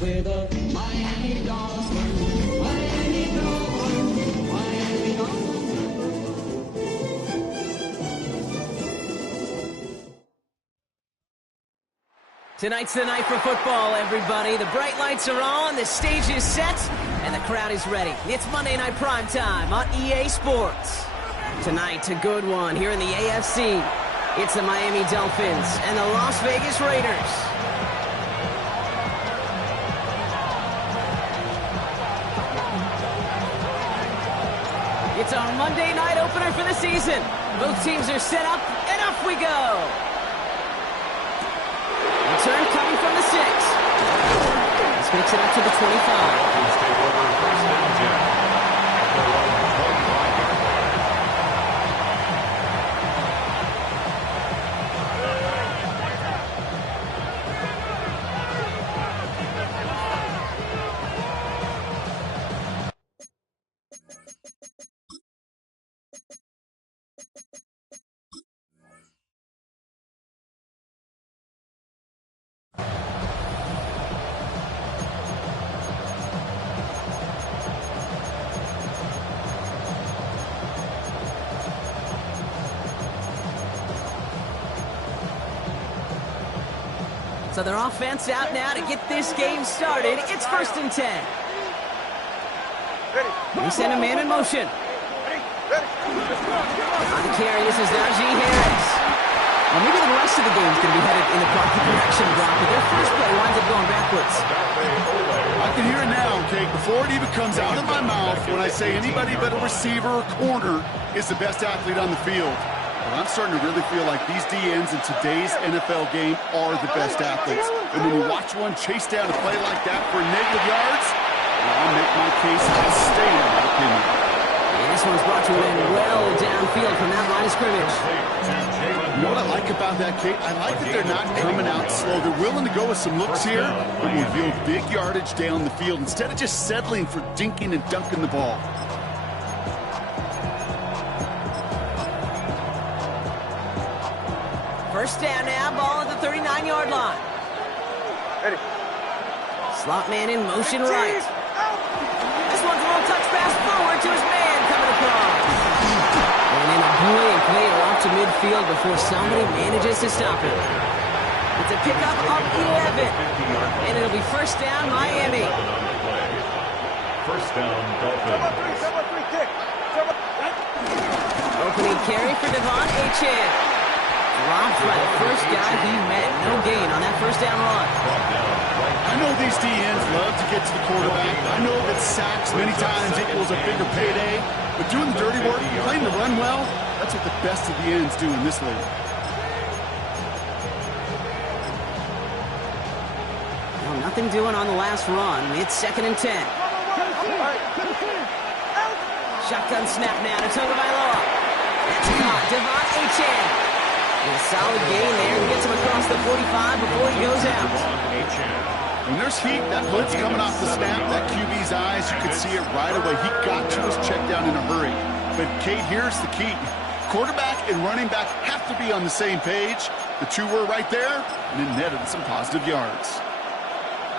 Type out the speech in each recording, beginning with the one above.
We're the Miami Dolphins, Miami Dolphins, Miami Dolphins. Tonight's the night for football, everybody. The bright lights are on, the stage is set, and the crowd is ready. It's Monday Night Primetime on EA Sports. Tonight, a good one here in the AFC. It's the Miami Dolphins and the Las Vegas Raiders. It's our Monday night opener for the season. Both teams are set up, and off we go. Return coming from the 6. This makes it up to the 25. Please take over first down, Jack. So their offense out now to get this game started. It's 1st and 10. We send a man in motion. On the carry, this is Najee Harris. Well, maybe the rest of the game is going to be headed in the proper direction, Brock, but their first play winds up going backwards. I can hear it now, okay? Before it even comes out of my mouth, when I say anybody but a receiver or corner is the best athlete on the field. Well, I'm starting to really feel like these DNs in today's NFL game are the best athletes. And when you watch one chase down a play like that for negative yards, well, I'll make my case and stay in my opinion. And this one's brought to an end well downfield from that line of scrimmage. You know what I like about that, Kate? I like that they're not coming out slow. They're willing to go with some looks here that will yield big yardage down the field instead of just settling for dinking and dunking the ball. First down now, ball at the 39-yard line. Ready. Slot man in motion right. This one's a little touch pass forward to his man coming across. And then a brilliant play off to midfield before somebody manages to stop him. It's a pickup of 11. And it'll be first down, Miami. First down, Dolphins. Opening carry for Devon Achane. Dropped by the first guy he met. No gain on that first down run. I know these DNs love to get to the quarterback. I know that sacks many times equals a bigger payday. But doing the dirty work, playing the run well, that's what the best of the ends do in this league. Well, nothing doing on the last run. It's 2nd and 10. Shotgun snap now to Tagovailoa. That's caught. Devon Achane. A solid gain there. He gets him across the 45 before he goes out. When there's heat, that blitz coming off the snap, that QB's eyes, you could see it right away. He got to his check down in a hurry. But, Kate, here's the key. Quarterback and running back have to be on the same page. The two were right there, and it netted some positive yards.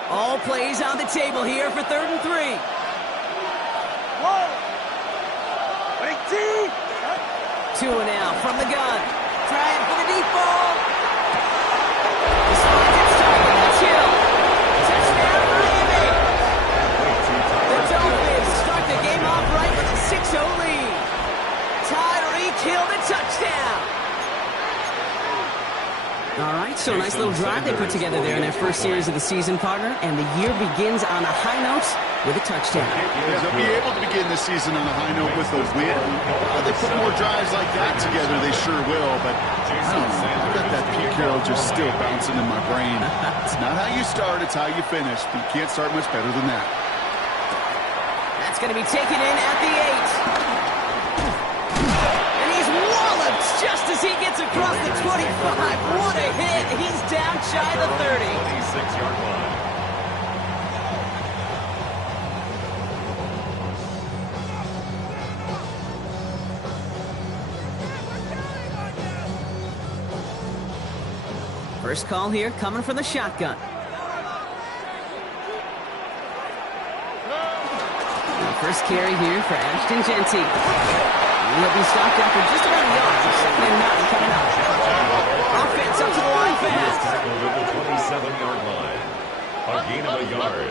All plays on the table here for 3rd and 3. Whoa! 18! 2 and out from the gun. Trying for the deep ball. This finds its target. That's Hill. Touchdown, Miami. The Dolphins start the game off right with a 6-0 lead. Tyreek Hill, the touchdown. All right, so a nice little drive they put together there in their first series of the season, partner, and the year begins on a high note with a touchdown. Yeah, they'll be able to begin this season on a high note with a win. They put more drives like that together, they sure will, but I don't know. I've got that Pete Carroll just still bouncing in my brain. It's not how you start, it's how you finish, but you can't start much better than that. That's going to be taken in at the 8. And he's walloped just as he gets across the 25. What a hit. He's down shy of the 30. 26-yard line. First call here coming from the shotgun. First carry here for Ashton Genty. He'll be stopped after just about a yard. Second and 9 coming up. Offense up to the line fast. Tackled at the 27-yard line. A gain of a yard.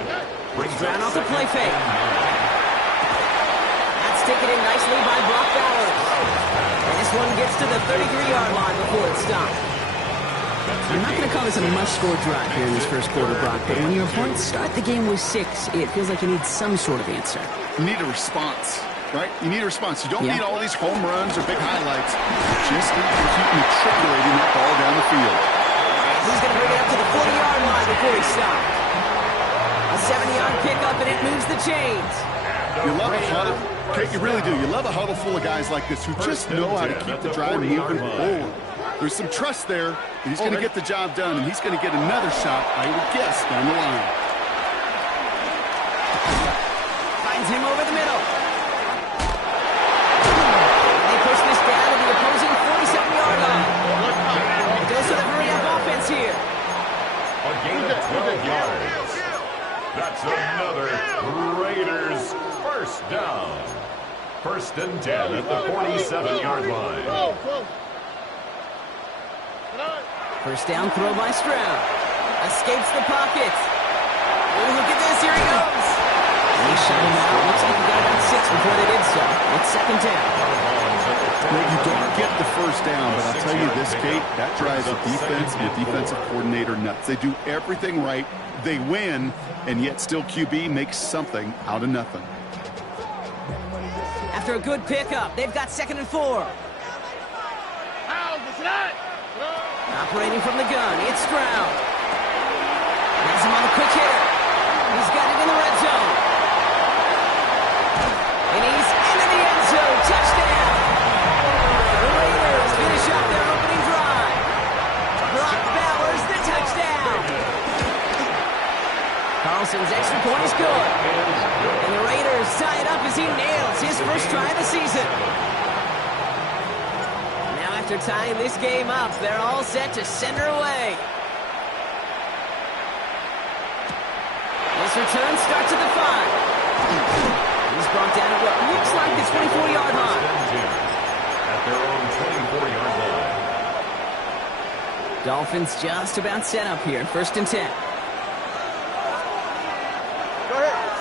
Brings Brown up off the play second fake. and 9. That's taken in nicely by Brock Bowers. And this one gets to the 33-yard line before it's stopped. I'm not going to call this a must-score drive here in this first quarter, Brock, but when your opponents start the game with 6, it feels like you need some sort of answer. You need a response, right? You need a response. You don't need all these home runs or big highlights. You just need to keep matriculating that ball down the field. He's going to bring it up to the 40-yard line before he stops. A 70-yard pickup, and it moves the chains. You love a huddle. Okay, you really do. You love a huddle full of guys like this who just know how to keep the drive moving forward. There's some trust there that he's going to get the job done, and he's going to get another shot, I would guess, down the line. Finds him over the middle. They push this down to the opposing 47-yard line. It goes to the hurry-up offense here. A gain of 12 yards. That's another Raiders first down. First and 10 at the 47-yard line. First down throw by Stroud. Escapes the pocket. Oh, look at this. Here he goes. And he shot him out. Looks like he got about 6 before they did so. It's second down. Well, you don't get the first down, but I'll tell you this, Kate, that drives the defense and the defensive coordinator nuts. They do everything right. They win, and yet still QB makes something out of nothing. After a good pickup, they've got second and 4. Operating from the gun, it's Stroud. Has him on the quick hitter. He's got it in the red zone. And he's into the end zone. Touchdown. The Raiders finish up their opening drive. Brock Bowers, the touchdown. Carlson's extra point is good. And the Raiders tie it up as he nails his first try of the season. After tying this game up, they're all set to send her away. This return starts at the 5. He's brought down at what looks like the 24-yard line. At their own 24-yard line. Dolphins just about set up here. First and 10. Go ahead.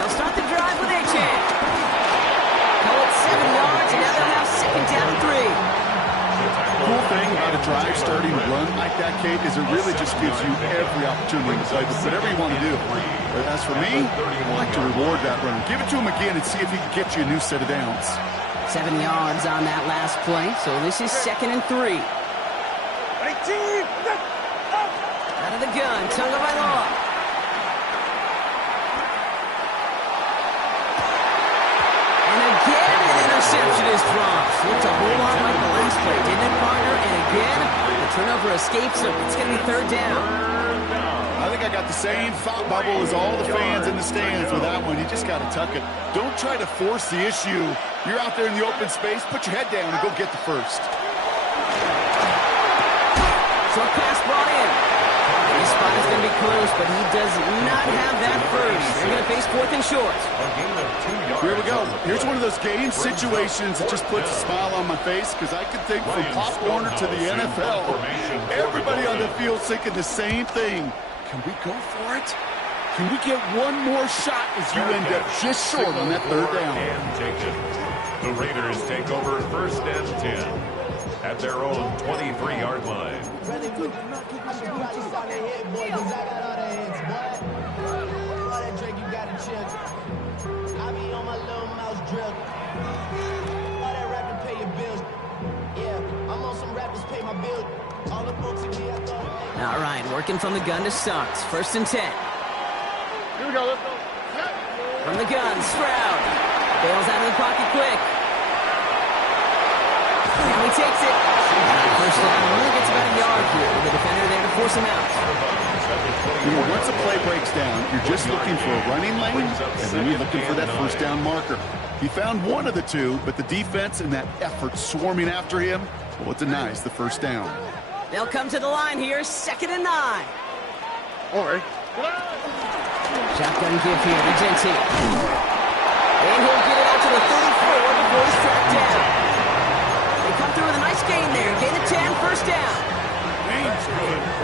They'll start the drive with Achan. Call it 7 yards, and now they'll have second down and 3. The cool thing about a drive starting to run like that, Kate, is it really just gives you every opportunity to play with whatever you want to do. But as for me, I like to reward that runner. Give it to him again and see if he can get you a new set of downs. 7 yards on that last play, so this is second and 3. Out of the gun, Tagovailoa. And again, an interception is dropped. Looked a whole lot like the last play, didn't it, partner? And again, the turnover escapes him. It's going to be third down. I think I got the same thought bubble as all the fans in the stands with that one. You just got to tuck it. Don't try to force the issue. You're out there in the open space. Put your head down and go get the first. Short pass brought in. His spot is going to be close, but he does not have that first. They're going to face fourth and short. Here we go. Here's one of those game situations that just puts a smile on my face because I can think from Pop Warner to the NFL. Everybody on the field thinking the same thing. Can we go for it? Can we get one more shot as you end up just short on that third down? The Raiders take over first and 10 at their own 23-yard line. All right, working from the gun to start. First and 10. Here we go, let's go. From the gun, Stroud. Bails out of the pocket quick. Now he takes it. First down, only gets about a yard here with the defender there to force him out. You know, once a play breaks down, you're just looking for a running lane, and then you're looking for that first down marker. He found one of the two, but the defense and that effort swarming after him, well, it denies the first down. They'll come to the line here, 2nd and 9. All right. Shotgun give here to Gentile. And he'll get it out to the 34 before he's tracked down. They come through with a nice gain there. Gain of 10, first down.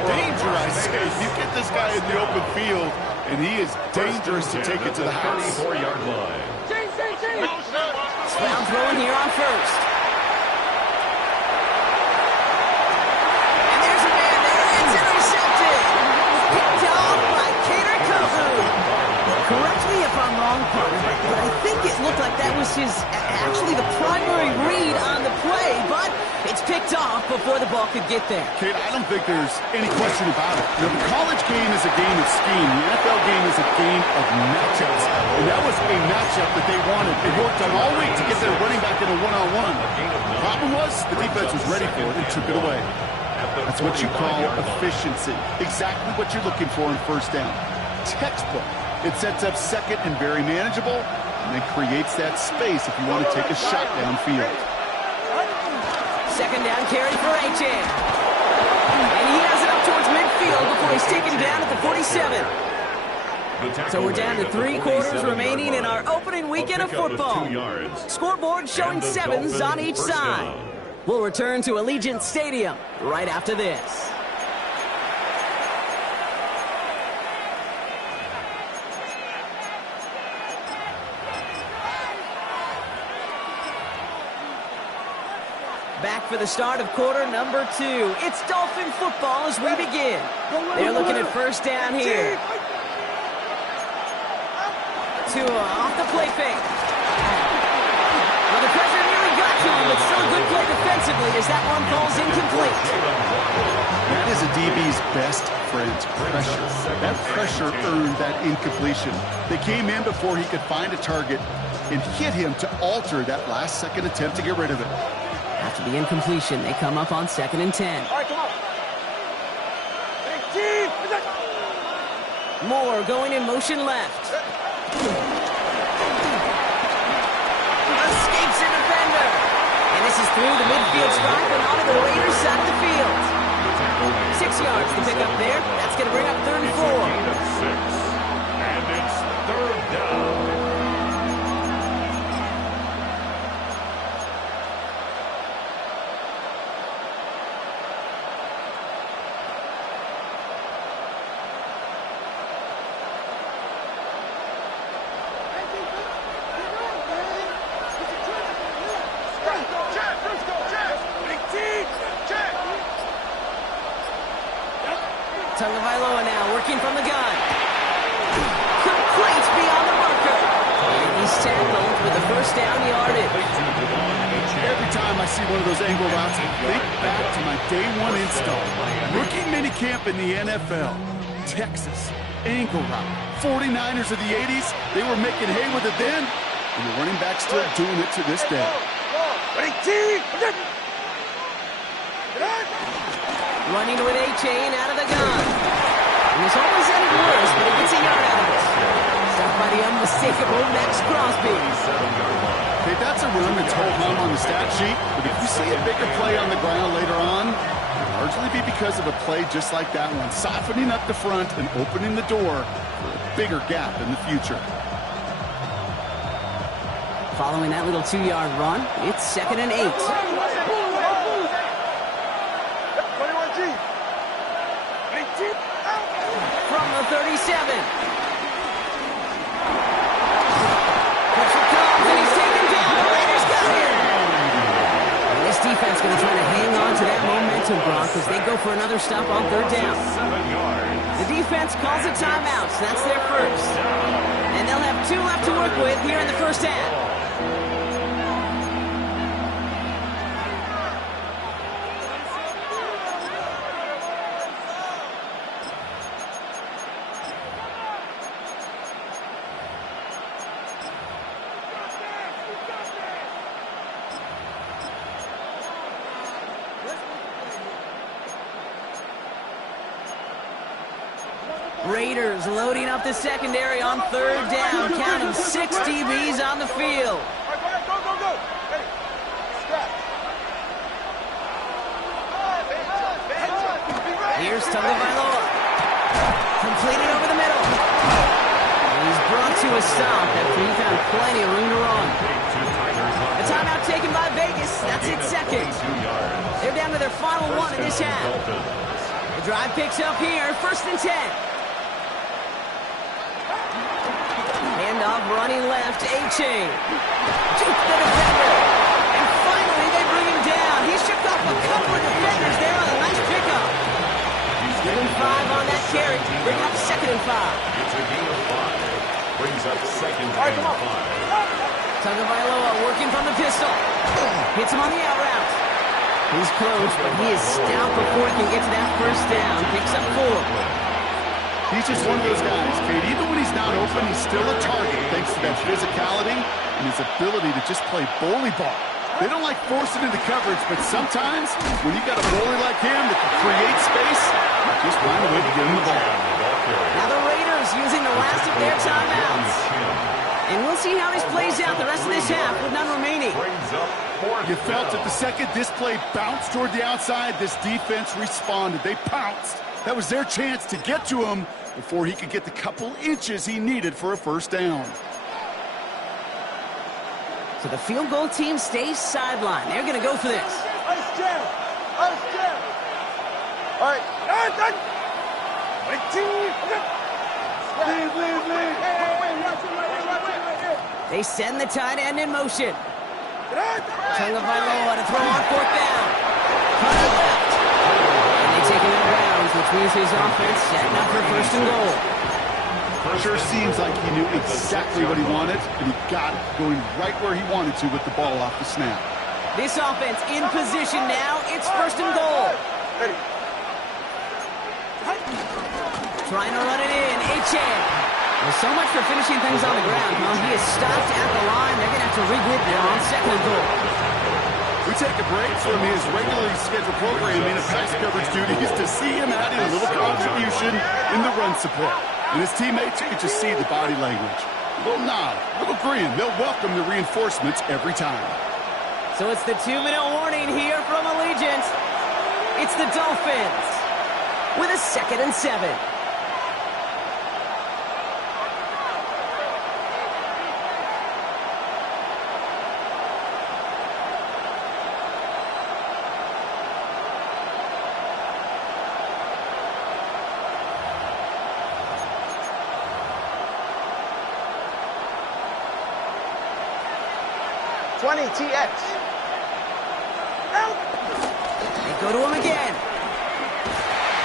Danger, I say. You get this guy in the open field, and he is dangerous to take it to the house. 34-yard line. Brown throwing here on first. And there's a man there. It's intercepted. Picked off by Cater Kovu. Correct me if I'm wrong, partner, but I think it looked like that was actually the primary read on the play, but it's picked off before the ball could get there. Kate, I don't think there's any question about it. You know, the college game is a game of scheme. The NFL game is a game of matchups. And that was a matchup that they wanted. They worked on all week to get their running back in a one-on-one. The problem was the defense was ready for it and took it away. That's what you call efficiency. Exactly what you're looking for in first down. Textbook. It sets up second and very manageable, and then creates that space if you want to take a shot downfield. 2nd down carry for A-Chan. And he has it up towards midfield before he's taken down at the 47. So we're down to 3 quarters remaining in our opening weekend of football. Scoreboard showing 7s on each side. We'll return to Allegiant Stadium right after this. Back for the start of quarter number 2. It's Dolphin football as we begin. They're looking at first down here. Tua off the play fake. Well, the pressure nearly got to him, but still a good play defensively as that one falls incomplete. That is a DB's best friend, pressure. That pressure earned that incompletion. They came in before he could find a target and hit him to alter that last-second attempt to get rid of it. After the incompletion, they come up on 2nd and 10. All right, come on. Moore going in motion left. Escapes a defender. And this is through the midfield stripe and onto the Raiders side of the field. 6 yards to pick up there. That's going to bring up 3rd and 4. And it's 3rd down. Tagovailoa now working from the gun. Complete beyond the marker. And he's tackled with the first down yardage. Every time I see one of those angle routes, I think back to my day 1 install. Rookie minicamp in the NFL. Texas, angle route. 49ers of the 80s, they were making hay with it then, and the running back's still doing it to this day. Running with A-Chain out of the gun. And this almost ended worse, but he gets a yard out of it. Stopped by the unmistakable Max Crosby. Okay, that's a run that's hold on the stat sheet, but if you see a bigger play on the ground later on, it'll largely be because of a play just like that one, softening up the front and opening the door for a bigger gap in the future. Following that little 2-yard run, it's 2nd and 8. From the 37. Pressure comes and he's taken down. The Raiders got him. And this defense going to try to hang on to that momentum, Brock, as they go for another stop on 3rd down. The defense calls a timeout, so that's their first. And they'll have 2 left to work with here in the first half. Raiders loading up the secondary on third down. Count them, 6 DBs on the field. Go. Hey, scratch. Here's Tagovailoa. Completed over the middle. And he's brought to a stop after he found plenty of room to run. A timeout taken by Vegas. That's its second. They're down to their final one in this half. The drive picks up here, 1st and 10. Handoff running left, A-Chain. Juke the defender. And finally they bring him down. He shook off a couple of defenders there on a nice pickup. Give him 5 on that carry. Bring up 2nd and 5. It's a gain of 5. Brings up 2nd and 5. Tagovailoa working from the pistol. Hits him on the out route. He's close, but he is stout before he can get to that 1st down. Picks up 4. He's just one of those guys, Kate. Even when he's not open, he's still a target thanks to that physicality and his ability to just play bully ball. They don't like forcing into coverage, but sometimes when you got a bully like him that can create space, just find a way to get him the ball. Now the Raiders using the last of their timeouts. And we'll see how this plays out the rest of this half with none remaining. Brings up 4th You felt down. that the second this play bounced toward the outside, this defense responded. They pounced. That was their chance to get to him before he could get the couple inches he needed for a 1st down. So the field goal team stays sidelined. They're going to go for this. Ice jam. All right. Leave. They send the tight end in motion. Tagovailoa to throw on 4th down. Cutter left. And they take him out of bounds, which means his offense setting up for 1st and goal. Sure seems like he knew exactly what he wanted, and he got it, going right where he wanted to with the ball off the snap. This offense in position now. It's 1st and goal. Trying to run it in. A-Chan. Well, so much for finishing things on the ground, huh? He is stopped at the line. They're going to have to regroup now on 2nd and goal. We take a break from his regularly scheduled programming of pass coverage duties to see him adding a little contribution in the run support. And his teammates, you can just see the body language. A little nod, a little grin. They'll welcome the reinforcements every time. So it's the 2-minute warning here from Allegiant. It's the Dolphins with a 2nd and 7. TX. They go to him again.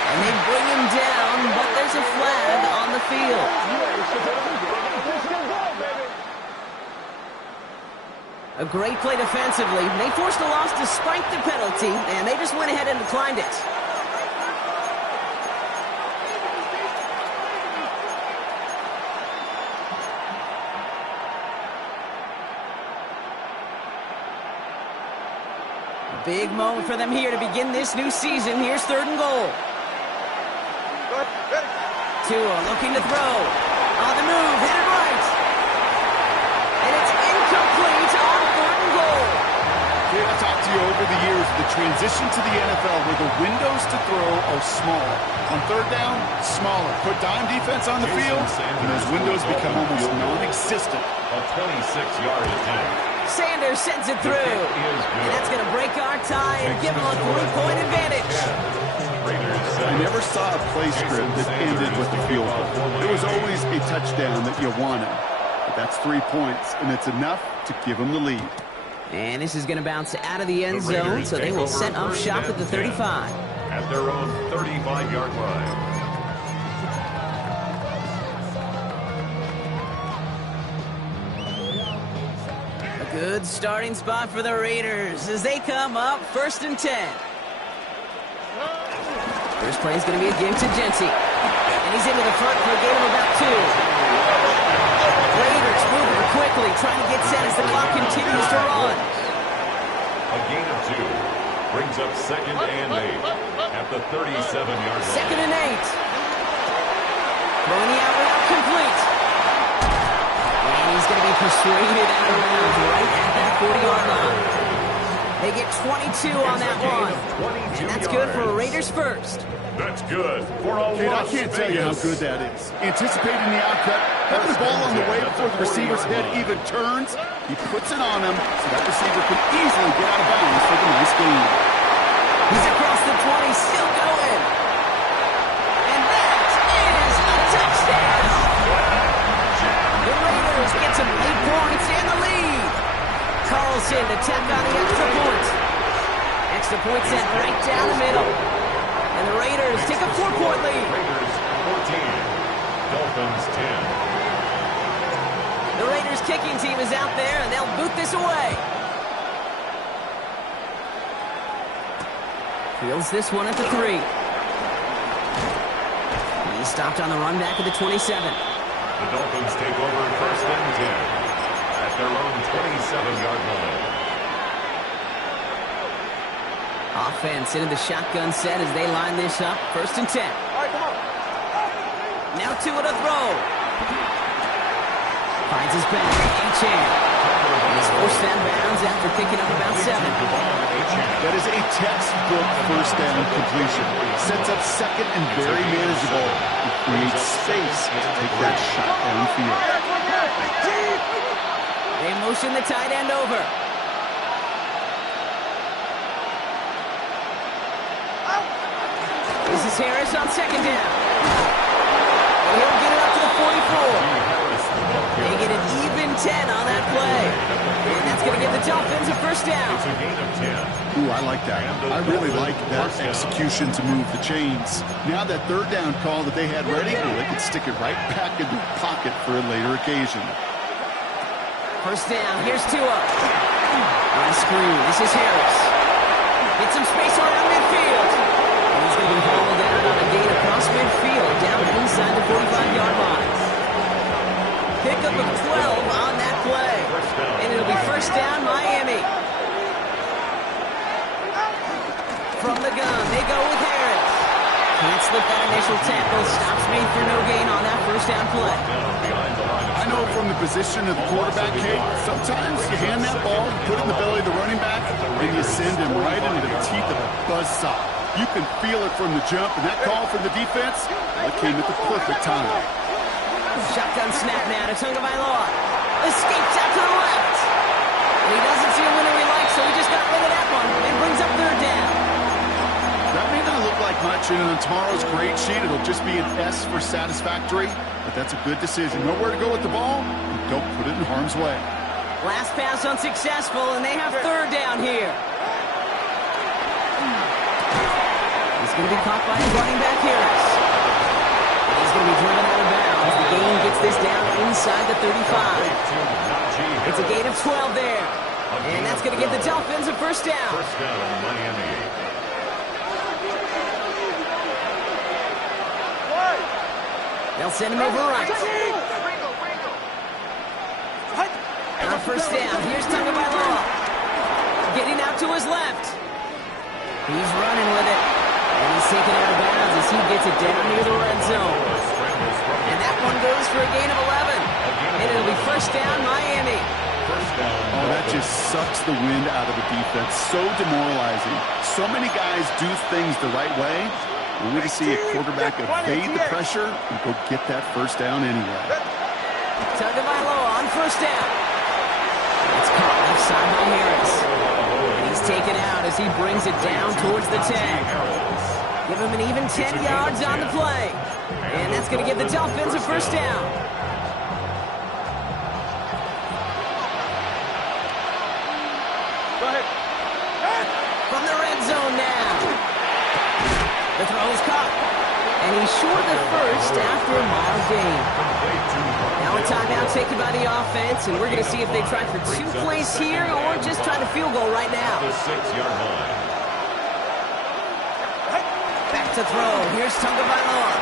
And they bring him down, but there's a flag on the field. A great play defensively. They forced a loss despite the penalty, and they just went ahead and declined it. Big moment for them here to begin this new season. Here's 3rd and goal. Tua looking to throw. On the move, headed right. And it's incomplete on 3rd and goal. Yeah, I've talked to you over the years, the transition to the NFL where the windows to throw are smaller. On 3rd down, smaller. Put dime defense on the field, and those windows become almost non-existent. A 26-yard attempt. Sanders sends it through. And that's going to break our tie and give them a 3-point advantage. I never saw a play script that ended with a field goal. There was always a touchdown that you wanted. But that's 3 points, and it's enough to give them the lead. And this is going to bounce out of the end zone, so they will set up shop at the 35. At their own 35-yard line. Good starting spot for the Raiders as they come up 1st and 10. First play is going to be a give to Genty. And he's into the front for a gain of about 2. Raiders moving quickly, trying to get set as the clock continues to run. A gain of 2. Brings up 2nd and 8 at the 37-yard line. 2nd and 8. persuaded out of bounds right at that 40-yard line. They get 22 on that one. And that's good for a Raiders first. That's good for a Kate, I can't tell you how good that is. Anticipating the outcut, having the ball on the way before the receiver's head even turns. He puts it on him so that receiver can easily get out of bounds for the nice gain. He's across the 20, still going. And that is a touchdown. The Raiders get some late points and the lead. Carlson to tack on the extra point. Extra point sent right down the middle. And the Raiders take a 4-point lead. Raiders 14, Dolphins 10. The Raiders kicking team is out there, and they'll boot this away. Fields this one at the 3. He's stopped on the run back at the 27. The Dolphins take over first and 10 at their own 27-yard line. Offense into the shotgun set as they line this up. First and 10. All right, come on. Now Tua to throw. Finds his back. Achane. He's forced out of bounds after picking up about 7. That is a textbook first down completion. Sets up second and very manageable. It creates space to take that shot downfield. They motion the tight end over. This is Harris on second down. And he'll get it up to the 44. They get an even 10 on that play. And that's going to give the Dolphins a first down. It's a gain of 10. Ooh, I like that. I really like that execution to move the chains. Now that third down call that they had ready, well, they could stick it right back in the pocket for a later occasion. First down, here's Tua. On a screen, this is Harris. Get some space around midfield. And he's going to be hauled down on a gain across midfield, down inside the 45-yard line. Pickup of 12 on that play. And it'll be first down, Miami. From the gun, they go with Harris. Can't slip that initial tackle. Stops made for no gain on that first down play. I know from the position of the quarterback, Kate, sometimes you hand that ball, put it in the belly of the running back, and you send him right into the teeth of a buzzsaw. You can feel it from the jump, and that call from the defense, it came at the perfect time. Shotgun snap now to Tagovailoa. Escapes out to the left. And he doesn't see a winner he likes, so he just got rid of that one and brings up third down. That may not look like much, and on tomorrow's grade sheet, it'll just be an S for satisfactory, but that's a good decision. Know where to go with the ball, and don't put it in harm's way. Last pass unsuccessful, and they have third down here. He's going to be caught by his running back Harris. And he's going to be driven out of bounds. The gain gets this down inside the 35. It's a gain of 12 there. And that's going to give the Dolphins a first down. First down, Miami. They'll send him over right. On first down, here's Tagovailoa. Getting out to his left. He's running with it. And he's taken out of bounds as he gets it down near the red zone. And that one goes for a gain of 11. And it'll be first down, Miami. Oh, that just sucks the wind out of the defense. So demoralizing. So many guys do things the right way. We need to see a quarterback evade the pressure and go get that first down anyway. Tagovailoa on first down. It's caught left side by Harris. And he's taken out as he brings it down towards the 10. Give him an even 10 yards on the play. And that's going to give the Dolphins a first down. Go ahead. From the red zone now. The throw is caught. And he's short the first after a mild gain. Now a timeout taken by the offense, and we're going to see if they try for 2 plays here or just try to field goal right now. The 6-yard line. Back to throw. Here's Tagovailoa.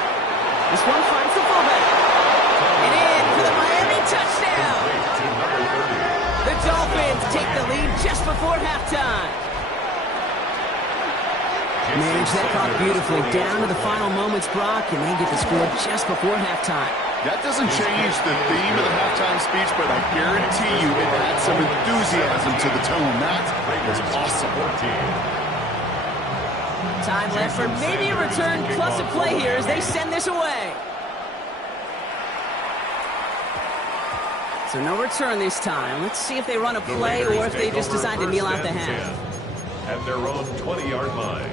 This one finds the fullback. And in for the Miami touchdown. The Dolphins take the lead just before halftime. Manage that clock beautifully down to the final moments, Brock, and they get the score just before halftime. That doesn't change the theme of the halftime speech, but I guarantee you it adds some enthusiasm to the tone. That was awesome. Time left for maybe a return plus a play here as they send this away. So no return this time. Let's see if they run a play or if they just decide to kneel out the half. At their own 20-yard line.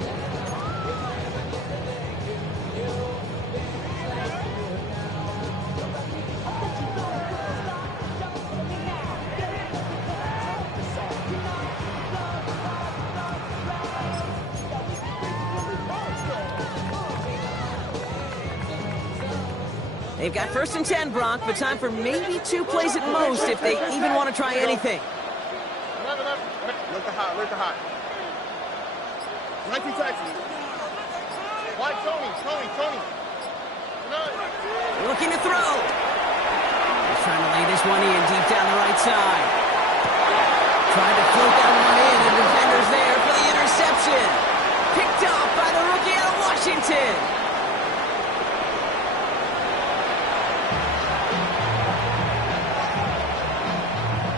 They've got 1st and 10, Brock, but time for maybe 2 plays at most if they even want to try anything. Look hot, look hot. 19 Texas. Why Tony? Looking to throw. He's trying to lay this one in deep down the right side. Trying to float that one in, and defender's there for the interception. Picked off by the rookie out of Washington.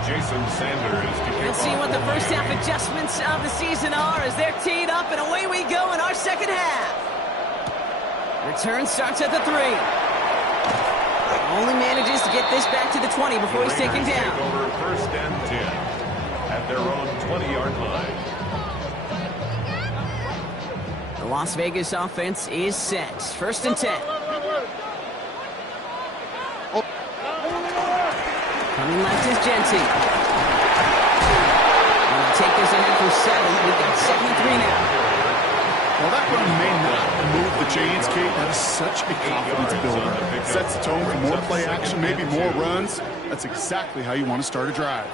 Jason Sanders to kick We'll see what the first half adjustments of the season are as they're teed up, and away we go in our second half. Return starts at the 3. Only manages to get this back to the 20 before he's taken down. Take over 1st and 10 at their own 20-yard line. The Las Vegas offense is set. 1st and 10. Coming left is Genty. We'll take this ahead for 7. We've got 7 and 3 now. Well, that run may not move the chains, Kate. That is such a confidence builder. Sets the tone for more play action, maybe more runs. That's exactly how you want to start a drive.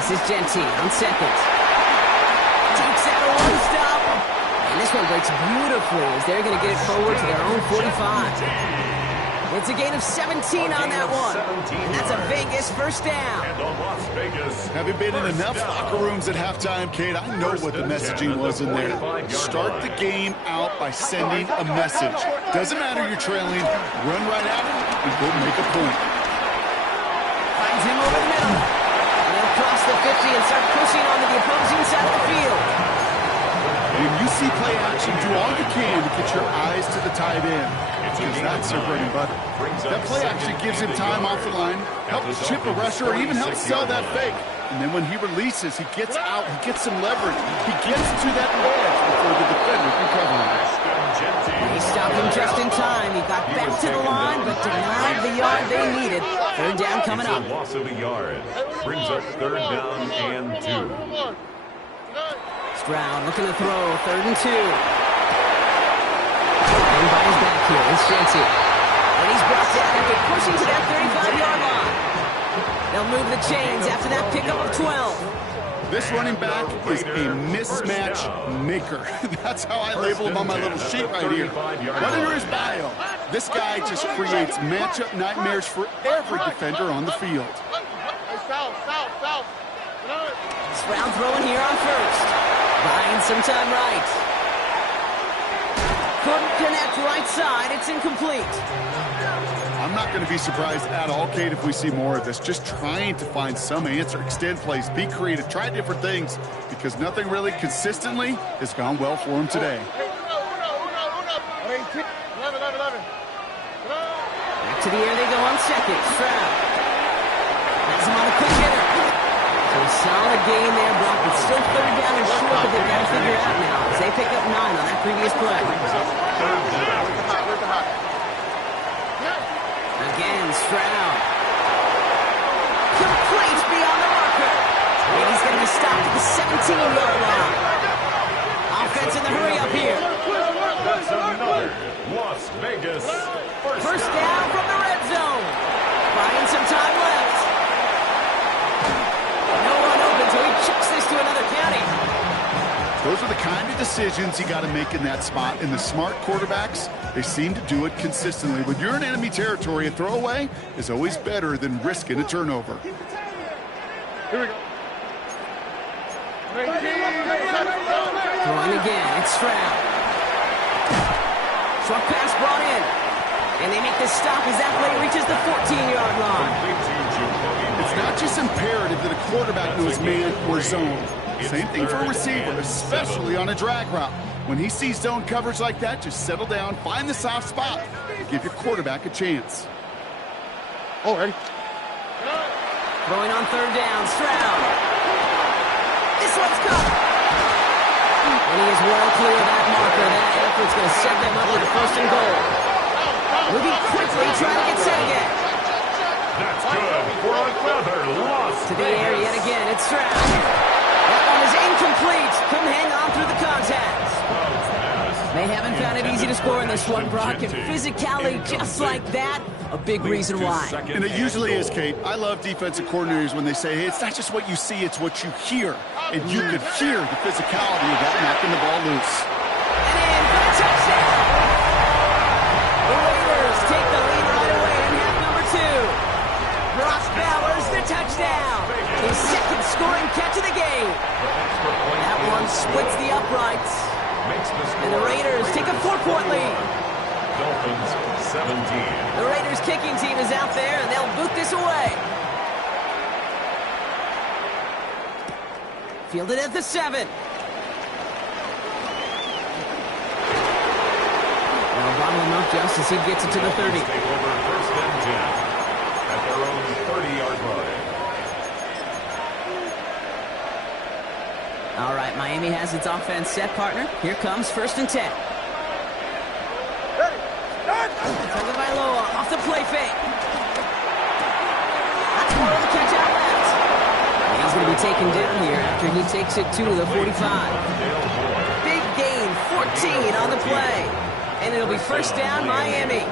This is Genty on 2nd. Takes out a one-stop. And this one breaks beautifully as they're going to get it forward to their own 45. It's a gain of 17 on that one. And that's a Vegas 1st down. Having been in enough locker rooms at halftime, Kate, I know what the messaging was in there. Start the game out by sending a message. Doesn't matter you're trailing, run right at it and go make a point. Finds him over the middle. And they'll cross the 50 and start pushing onto the opposing side of the field. When you see play action, do all you can to get your eyes to the tight end. Because that's their bread and butter. That play actually gives him time off the line, helps chip a rusher, or even helps sell that fake. And then when he releases, he gets out, he gets some leverage. He gets to that edge before the defender can cover him. He stopped him just in time. He got back to the line, but denied the yard they needed. 3rd down coming up. Loss of a yard brings up 3rd down and 2. Stroud looking to throw. 3rd and 2. And by his back here, it's Genty. And he's brought down after pushing to that 35-yard line. They'll move the chains after that pickup of 12. This running back is a mismatch maker. That's how I label him on my little sheet right here. Right under his bio, this guy just creates matchup nightmares for every defender on the field. Stroud throwing here on 1st. Buying some time right. Couldn't connect right side. It's incomplete. I'm not going to be surprised at all, Kate, if we see more of this. Just trying to find some answer, extend plays, be creative, try different things, because nothing really consistently has gone well for him today. Back to the air they go on 2nd. Stroud. Has him on a quick hitter. So a solid gain there, Brock. It's still 3rd down and short, but they've got to figure it out now as they pick up 9 on that previous play. Again, Stroud. Complete beyond the marker. And he's going to be stopped at the 17-yard line. Offense in the hurry up here. That's another Las Vegas 1st down from the red zone. Buying some time left. No one open, so he chucks this to another county. Those are the kind of decisions you got to make in that spot. And the smart quarterbacks, they seem to do it consistently. When you're in enemy territory, a throwaway is always better than risking a turnover. Here we go. Throwing again, it's Stroud. Short pass brought in. And they make the stop as that play reaches the 14-yard line. It's not just imperative that a quarterback knows man or zone. Same thing for a receiver, especially on a drag route. When he sees zone coverage like that, just settle down, find the soft spot, give your quarterback a chance. Oh, ready? Throwing on third down, Stroud. This one's caught. And he is well clear of that marker. That effort's going to set them up with a first and goal. Moving quickly, trying to get set again. That's good for another loss. To the air yet again, it's Stroud. That one is incomplete. Couldn't hang on through the contact. They haven't found it easy to score in this one, Brock. And physicality just like that, a big reason why. And it usually is, Kate. I love defensive coordinators when they say, hey, it's not just what you see, it's what you hear. And you could hear the physicality of that knocking the ball loose. And in for a touchdown. The Raiders take the lead right away in half number 2. Brock Bowers, the touchdown. His second scoring catch of the game. That one splits the uprights. And the Raiders take a 4-point lead. Dolphins 17. The Raiders kicking team is out there, and they'll boot this away. Fielded at the 7. Now bottle him up just as he gets it to the 30. Take over first and 10 at their own 30-yard line. All right, Miami has its offense set, partner. Here comes first and 10. Tagovailoa off the play fake. That's more of the catch out left. And he's going to be taken down here after he takes it to the 45. Big gain, 14 on the play. And it'll be first down, Miami.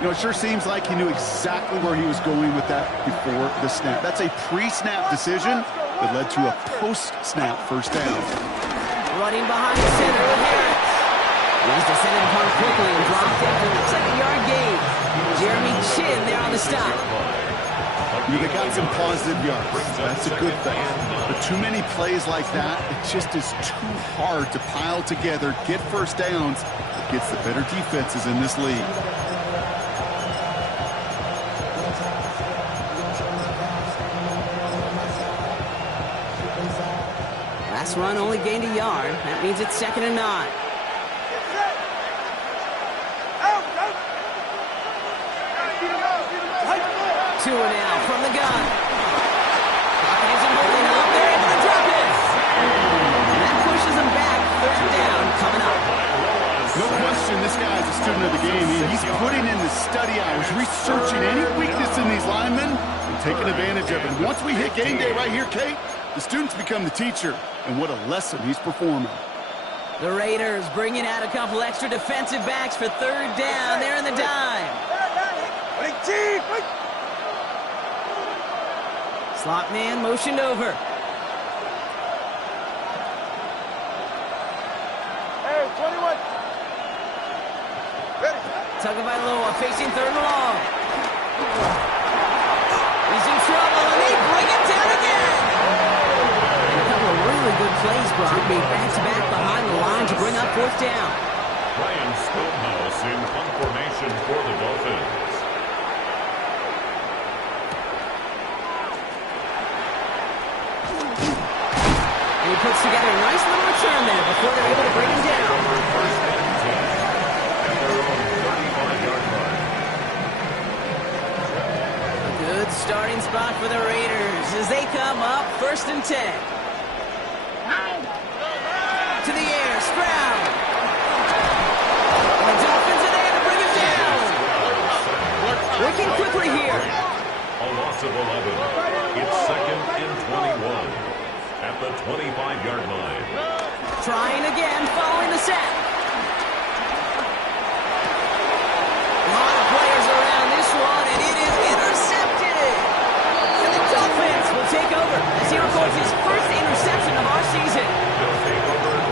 You know, it sure seems like he knew exactly where he was going with that before the snap. That's a pre-snap decision that led to a post-snap first down. Running behind the center with Harris. He's descended upon quickly and dropped after it looks like a yard gain. Jeremy Chin there on the stop. They got some positive yards. That's a good thing. But too many plays like that, it just is too hard to pile together, get first downs. It gets the better defenses in this league. Last run only gained a yard. That means it's 2nd and 9. 2 and now from the gun. Hands him holding up. They're able to drop it. And that pushes him back. 3rd down coming up. No question, this guy's a student of the game. He's putting in the study hours, researching any weakness in these linemen and taking advantage of it. Once we hit game day right here, Kate, the students become the teacher, and what a lesson he's performing. The Raiders bringing out a couple extra defensive backs for 3rd down. They're in the dime. Slot man motioned over. Hey, 21. Ready. Tagovailoa facing 3rd and long. He's in trouble, and they bring him down again. And a couple of really good plays, Brock, being back-to-back behind the line to bring up 4th down. Ryan Stonehouse in punt formation for the Dolphins. And he puts together a nice little return there before they're able to bring him down. First and 10 at their own 35-yard line. A good starting spot for the Raiders as they come up 1st and 10. To the air, Stroud. And the Dolphins are there to bring him down. Working quickly here. A loss of 11. It's 2nd and 21 at the 25-yard line. Trying again following the sack. A lot of players around this one, and it is intercepted. And the Dolphins will take over as he records his first interception of our season.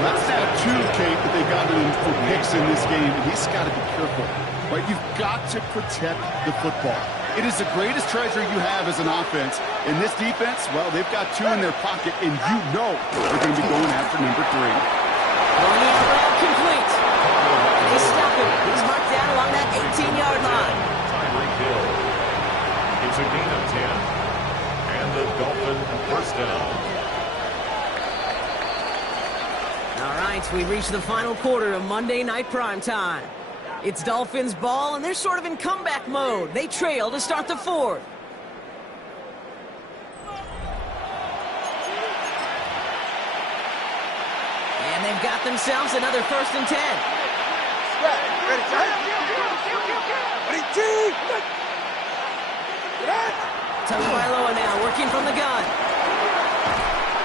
That's now 2, Kate, that they've gotten him for picks in this game, and he's got to be careful. Right? You've got to protect the football. It is the greatest treasure you have as an offense. In this defense, well, they've got 2 in their pocket, and you know they're going to be going after number 3. Going out route complete. They stop him reached the final quarter of Monday Night Primetime. It's Dolphins ball, and they're sort of in comeback mode. They trail to start the fourth. And they've got themselves another 1st and 10. Tagovailoa now working from the gun.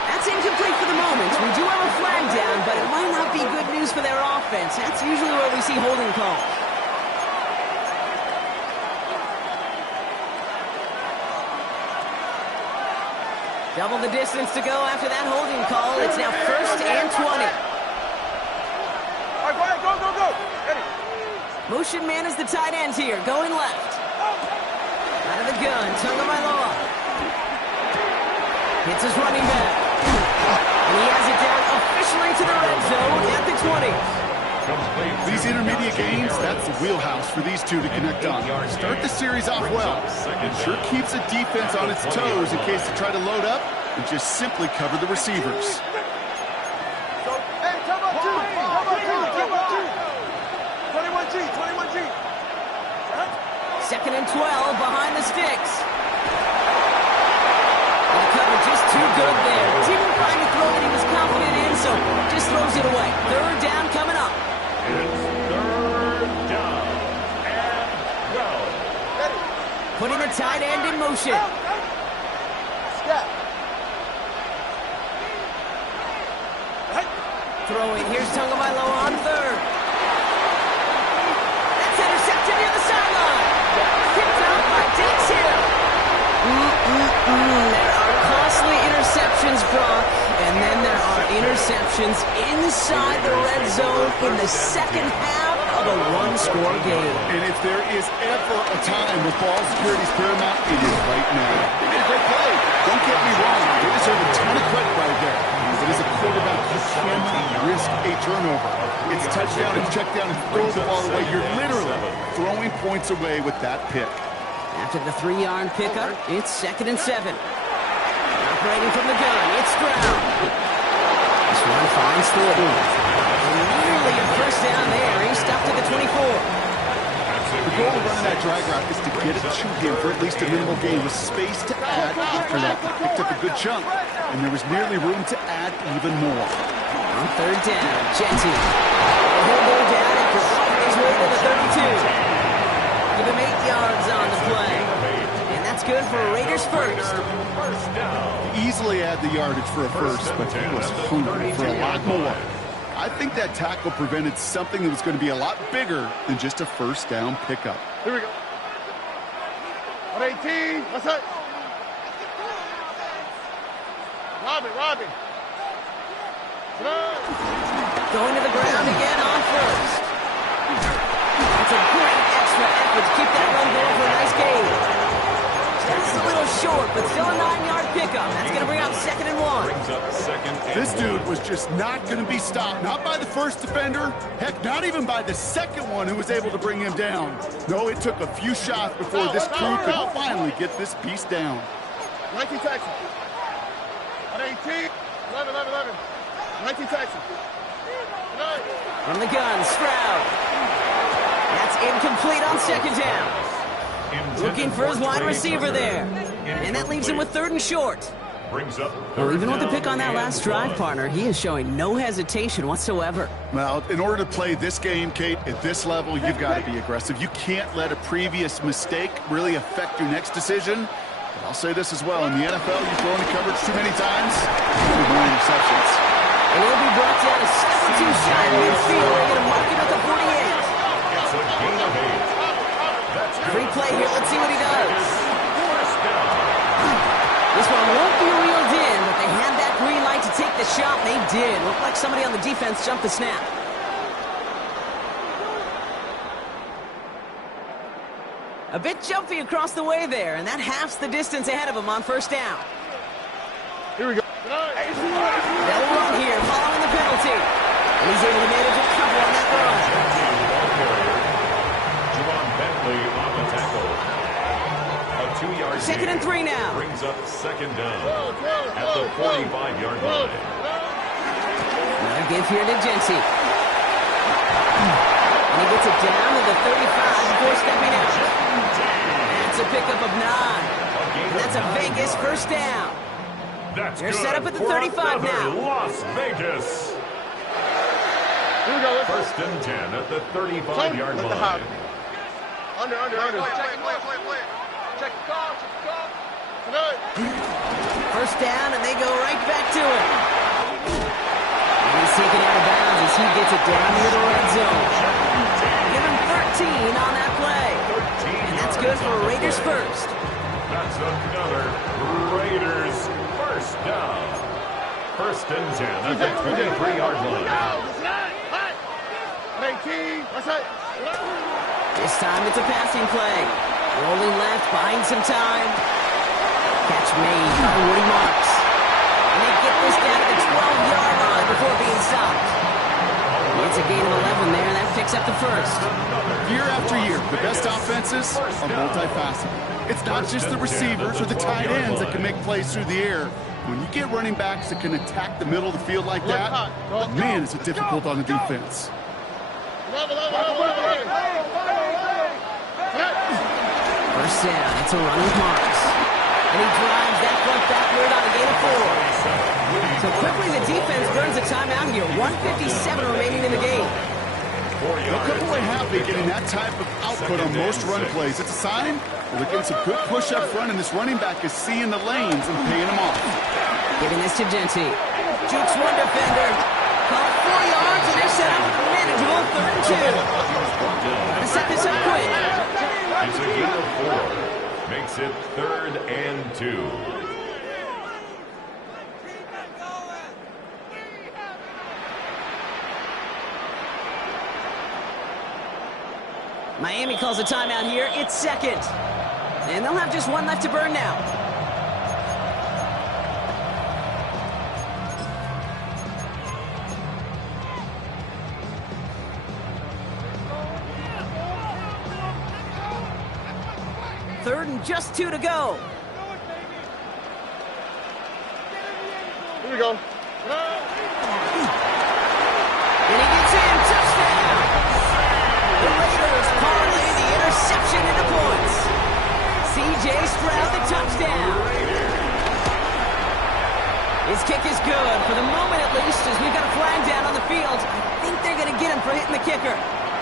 That's incomplete for the moment. We do have a flag down, but it might not be good news for their offense. That's usually where we see holding calls. Double the distance to go after that holding call. It's now 1st and 20. All right, go ahead, go. Ready. Motion man is the tight end here, going left. Out of the gun, Tagovailoa. Hits his running back. And he has it down officially to the red zone at the 20. These intermediate games, that's the wheelhouse for these two to connect on. Start the series off well. It sure keeps the defense on its toes in case they try to load up and just simply cover the receivers. Hey, come on, 21G. 2nd and 12 behind the sticks. And the cover just too good there. Didn't find a throw that he was confident in, so just throws it away. 3rd down coming up. It's 3rd down and 12. Putting the tight end in motion. Step. Throwing. Here's Tagovailoa on 3rd. That's intercepted near the sideline. Picked up by Dax Hill. There are costly interceptions, Brock, and then there are interceptions inside the red zone in the second half of a one-score game. And if there is ever a time with ball security's paramount, it is right now. They made a great play. Don't get me wrong. They deserve a ton of credit right there. But as a quarterback, you cannot risk a turnover. It's touchdown and check down and throw the ball away. You're literally throwing points away with that pick. After the 3-yard pickup, it's 2nd and 7. Operating from the gun, it's Stroud. This one finds Thornton. Nearly a 1st down there. He's stuck to the 24. The goal of running that drag route is to get it to him for at least a minimal gain with space to add after that. Picked up a good chunk, and there was nearly room to add even more. On 3rd down, Genty. He'll go down after fighting his way to the 32. Give him 8 yards on the play. And that's good for Raiders first. Easily add the yardage for a first, but he was hungry for a lot more. I think that tackle prevented something that was going to be a lot bigger than just a 1st down pickup. Here we go. 118. What's up? Robbie. Going to the ground again on 1st. That's a great extra effort to keep that run going for a nice gain. Just a little short, but still a 9-yard pickup. That's going to bring up 2nd and 1. This dude was just not going to be stopped. Not by the first defender. Heck, not even by the second one who was able to bring him down. No, it took a few shots before this crew could finally get this piece down. 19 Texas. 118. 11. 19 Texas. From the gun, Stroud. That's incomplete on 2nd down. Looking for his wide receiver there. And that leaves him with 3rd and short. Well, even with the pick on that last drive, partner, he is showing no hesitation whatsoever. Well, in order to play this game, Kate, at this level, you've got to be aggressive. You can't let a previous mistake really affect your next decision. But I'll say this as well. In the NFL, you've thrown in coverage too many times, you'll more interceptions. And he'll be brought down a step or two shy of midfield. They're going to mark it at the 48. It's a gain of 8. Free play here. Let's see what he does. This one won't be reeled in, but they had that green light to take the shot. They did. Looked like somebody on the defense jumped the snap. A bit jumpy across the way there, and that halves the distance ahead of him on 1st down. Here we go. They'll run here following the penalty. And he's able to manage a cover on that run. On the tackle. A 2-yard 2nd and 3 now. Brings up 2nd down at the 45-yard line. Another give here to Genty. gets it down to the 35 before stepping out. That's a pickup of 9. And that's a Vegas first down. That's They're good set up at the for 35 another now. Las Vegas. Here we go. Let's First and 10 at the 35-yard let the line. hop. Under. Play. Check the call. Tonight. First down, and they go right back to it. And he's taken out of bounds as he gets it down near the red zone. Give him 13 on that play. And that's good for Raiders first. That's another Raiders first down. First and 10 at the 23-yard line. 18. That's it. This time it's a passing play. Rolling left, buying some time. Catch made by Woody Marks. And they get this down to the 12-yard line before being stopped. It's a gain of 11 there, and that picks up the first. Year after year, the best offenses are multifaceted. It's not just the receivers or the tight ends that can make plays through the air. When you get running backs that can attack the middle of the field like that, man, is it difficult on the defense. First down, it's a run with Marks. And he drives that front backward on a gain of 4. So quickly the defense burns a timeout here. 1:57 remaining in the game. They'll come away happy getting that type of output on most run plays. It's a sign well, they're getting some good push up front, and this running back is seeing the lanes and paying them off. Giving this to Genty. Jukes one defender. Call 4 yards, and they're set up with a manageable 3rd and 2. To set this up quick. It's a gain of 4. Makes it 3rd and 2. Miami calls a timeout here. It's 2nd. And they'll have just 1 left to burn now. Third and just 2 to go. Here we go. And he gets in. Touchdown. The Raiders parlay the interception into points. C.J. Stroud, the touchdown. His kick is good, for the moment at least, as we've got a flag down on the field. I think they're going to get him for hitting the kicker.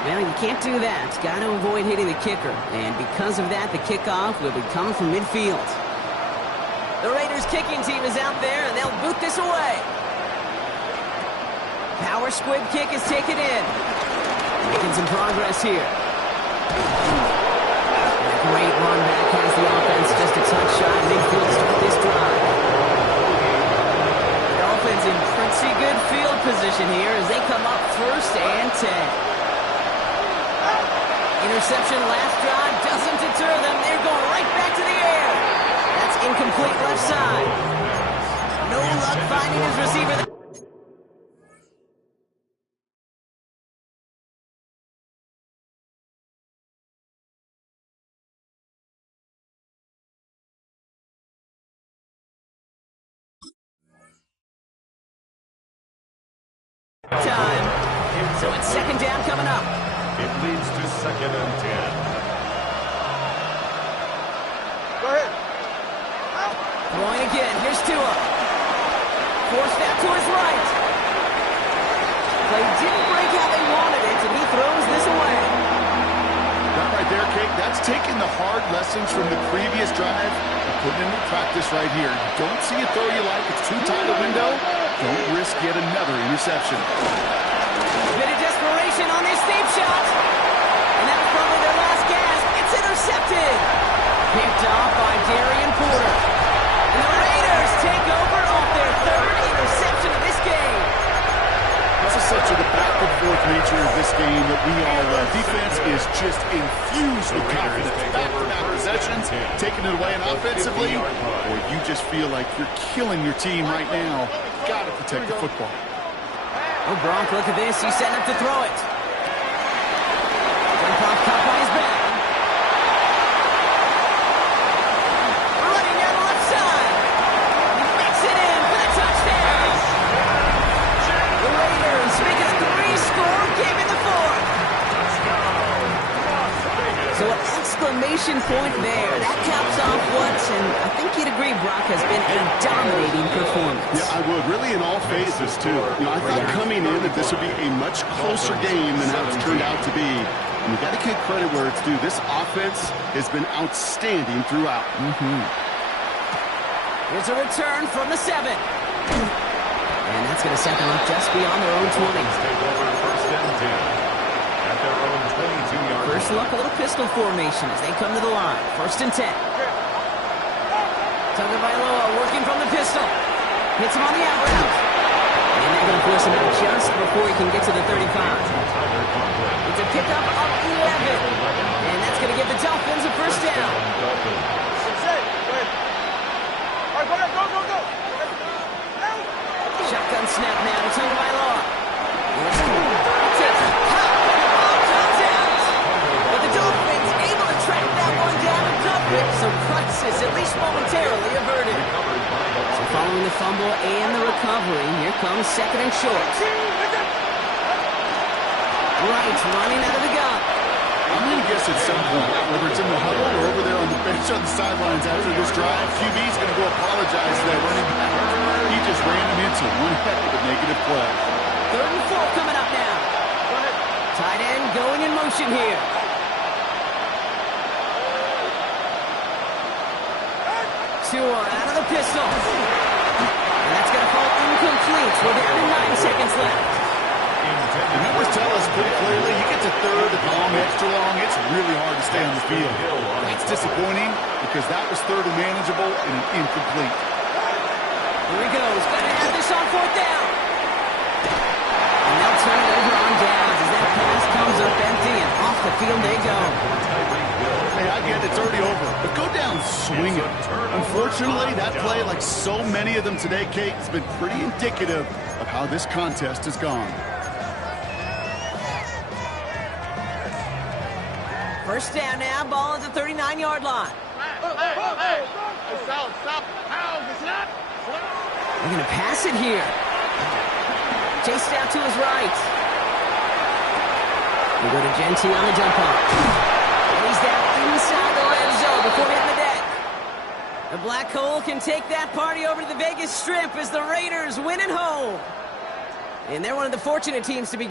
Well, you can't do that. Got to avoid hitting the kicker. And because of that, the kickoff will be coming from midfield. The Raiders kicking team is out there, and they'll boot this away. Power squib kick is taken in. Making some progress here. A great run back has the offense just a touch shy of midfield to start this drive. The Dolphins in pretty good field position here as they come up 1st and 10. Interception last drive doesn't deter them. They're going right back to the air. That's incomplete left side. No luck finding his receiver. Time. So it's 2nd down coming up. It leads to 2nd and 10. Go ahead. Throwing again. Here's Tua. Forced out to his right. Play didn't break how they wanted it, and he throws this away. That right there, Kate, that's taking the hard lessons from the previous drive and putting it into practice right here. Don't see a throw you like. It's too tight a window. Don't risk yet another interception. Bit of desperation on this deep shot. And that was probably their last gasp. It's intercepted. Picked off by Darian Porter. And the Raiders take over off their 3rd interception of this game. This is such a back-and-forth nature of this game that we all love. Defense is just infused with confidence. Back-to-back possessions, taking it away and offensively, or you just feel like you're killing your team right now. Got to protect the football. Oh, Gronk, look at this. He's setting up to throw it. Jump off top on his back. Running down the left side. He makes it in for the touchdown. The Raiders make it a 3-score game in the 4th. exclamation point there. That caps off what, and I think you'd agree, Brock, has been a dominating performance. Yeah, I would. Really in all phases, too. You know, I thought coming in that this would be a much closer game than how it's turned out to be. And you got to give credit where it's due. This offense has been outstanding throughout. Here's a return from the 7. And that's going to set them up just beyond their own 20. Take over first and 10 at their own 22-yard line. First look, a little pistol formation as they come to the line. First and 10. Tagovailoa working from the pistol. Hits him on the out route. And they're going to force him out just before he can get to the 35. It's a pickup of 11. And that's going to give the Dolphins a first down. Shotgun snap now to Tagovailoa. Takes a pop. Ball comes out. But the Dolphins able to track that one down and cover it. So crisis, at least momentarily, averted. So following the fumble and the recovery, here comes second and short. Wright running out of the gun. I'm going to guess at some point, whether it's in the huddle or over there on the bench on the sidelines after this drive, QB's going to go apologize to that running back. He just ran him into one heck of a negative play. 3rd and 4 coming up now. Tight end going in motion here. Tua out of the pistol. And that's going to fall incomplete. We're down to 9 seconds left. The numbers tell us pretty clearly, you get to 3rd, long, extra long, it's really hard to stay on the field. It's disappointing because that was 3rd and manageable and an incomplete. Here he goes. Going to have this on 4th down. And they'll turn it over on downs as that pass comes up empty and off the field they go. Hey, I get it's already over, but go down swinging. Unfortunately, that play, like so many of them today, Kate, has been pretty indicative of how this contest has gone. First down now, ball at the 39-yard line. They're going to pass it here. Chased out to his right. We go to Gentile on the jump off. And he's down inside the red zone before hitting the deck. The Black Hole can take that party over to the Vegas Strip as the Raiders win at home. And they're one of the fortunate teams to be